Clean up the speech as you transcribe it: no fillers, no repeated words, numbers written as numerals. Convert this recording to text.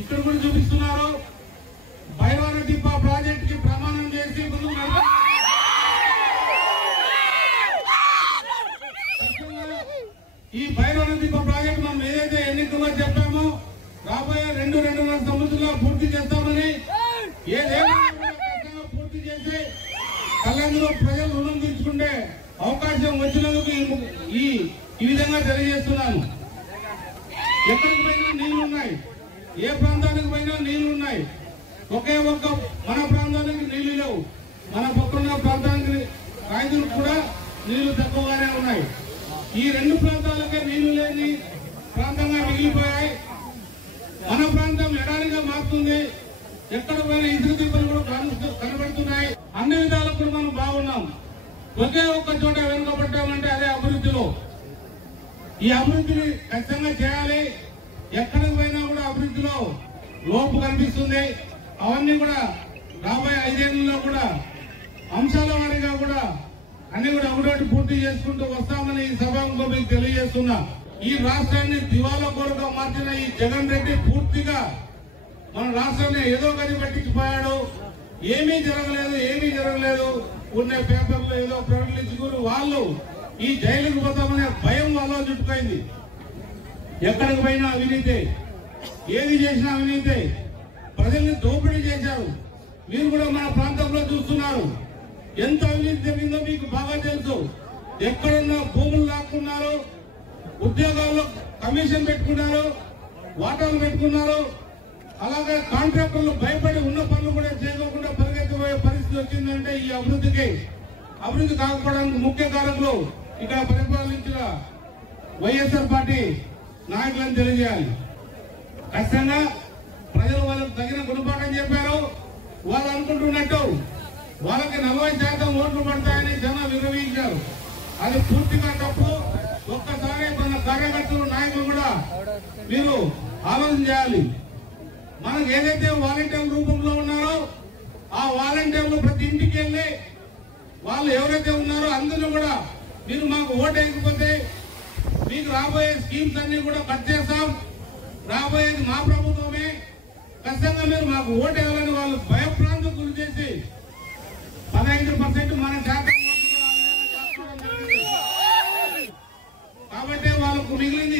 ఇక్కడ కూడా చూపిస్తున్నారు. భైరవనదిప్ప ప్రాజెక్ట్ కి ప్రమాణం చేసి ముందుకు ఈ భైరవనదిప్ప ప్రాజెక్ట్ మనం ఏదైతే ఎన్నికల్లో చెప్పామో రాబోయే 2-2.5 సంవత్సరాల్లో పూర్తి చేస్తామని, ఏదేమైనా పూర్తి చేసి కళ్యాణంలో ప్రజలు రుణం తీర్చుకుంటే అవకాశం వచ్చినందుకు ఈ విధంగా తెలియజేస్తున్నాను. ఎక్కడికి పోయినా నీళ్లు ఉన్నాయి, ఏ ప్రాంతానికి పోయినా నీళ్లు ఉన్నాయి. ఒకే ఒక్క మన ప్రాంతానికి నీళ్లు లేవు, మన పక్కన ప్రాంతానికి రైతులకు కూడా నీళ్లు తక్కువగానే ఉన్నాయి. ఈ 2 ప్రాంతాలకే నీళ్లు లేని ప్రాంతంగా మిగిలిపోయాయి. మన ప్రాంతం ఎడారిగా మారుతుంది. ఎక్కడ పోయినా ఇసుక దిబ్బలు కూడా కనబడుతున్నాయి. అన్ని విధాలకు కూడా మనం బాగున్నాం. ఒకే ఒక్క చోట వెనుకబడ్డామంటే అదే అభివృద్ధిలో. ఈ అభివృద్ధిని ఖచ్చితంగా చేయాలి. ఎక్కడికి పోయినా కూడా అభివృద్ధిలో లోపు కనిపిస్తుంది. అవన్నీ కూడా రాబోయే 5 ఏళ్లలో కూడా అంశాల వారీగా కూడా అన్ని కూడా ఒకటి పూర్తి చేసుకుంటూ వస్తామని ఈ సభలో మీకు తెలియజేస్తున్నా. ఈ రాష్ట్రాన్ని దివాలా కోరుగా మార్చిన ఈ జగన్ రెడ్డి పూర్తిగా మన రాష్ట్రాన్ని ఏదో గది పట్టించిపోయాడు. ఏమీ జరగలేదు. ఉన్న పేపర్లో ఏదో ప్రకటించుకుని వాళ్ళు ఈ జైలుకు పోతామనే భయం వాళ్ళలో చుట్టుపోయింది. ఎక్కడికి పోయినా అవినీతి, ఏది చేసినా అవినీతి. ప్రజల్ని దోపిడీ చేశారు. మీరు కూడా మన ప్రాంతంలో చూస్తున్నారు. ఎంత అవినీతి జరిగిందో మీకు బాగా తెలుసు. ఎక్కడున్న భూములు లాక్కున్నారు, ఉద్యోగాల్లో కమిషన్ పెట్టుకున్నారు, వాటాలు పెట్టుకున్నారు. అలాగే కాంట్రాక్టర్లు భయపడి ఉన్న పనులు కూడా చేయకుండా పరిగెత్తిపోయే పరిస్థితి వచ్చిందంటే ఈ అభివృద్ధి కాకపోవడానికి ముఖ్య కారకులు ఇక్కడ పరిపాలించిన వైఎస్ఆర్ పార్టీ నాయకులను తెలియజేయాలి. ఖచ్చితంగా ప్రజలు వాళ్ళకు తగిన గుణపాఠం చెప్పారు. వాళ్ళు అనుకుంటున్నట్టు వాళ్ళకి 40% ఓట్లు పడతాయని జనం విరమించారు. అది పూర్తిగా తప్పు. ఒక్కసారి మన కార్యకర్తలు నాయకులు కూడా మీరు ఆలోచన చేయాలి. మనకు ఏదైతే వాలంటీర్ల రూపంలో ఉన్నారో ఆ వాలంటీర్లు ప్రతి ఇంటికి వెళ్ళి వాళ్ళు ఎవరైతే ఉన్నారో అందరూ కూడా మీరు మాకు ఓటు వేయకపోతే మీకు రాబోయే స్కీమ్స్ అన్ని కూడా కట్ చేస్తాం, రాబోయేది మా ప్రభుత్వమే, ఖచ్చితంగా మీరు మాకు ఓటు వేయాలని వాళ్ళు భయప్రాంతం గురి చేసి 15% మన శాతం కాబట్టి వాళ్ళకు మిగిలింది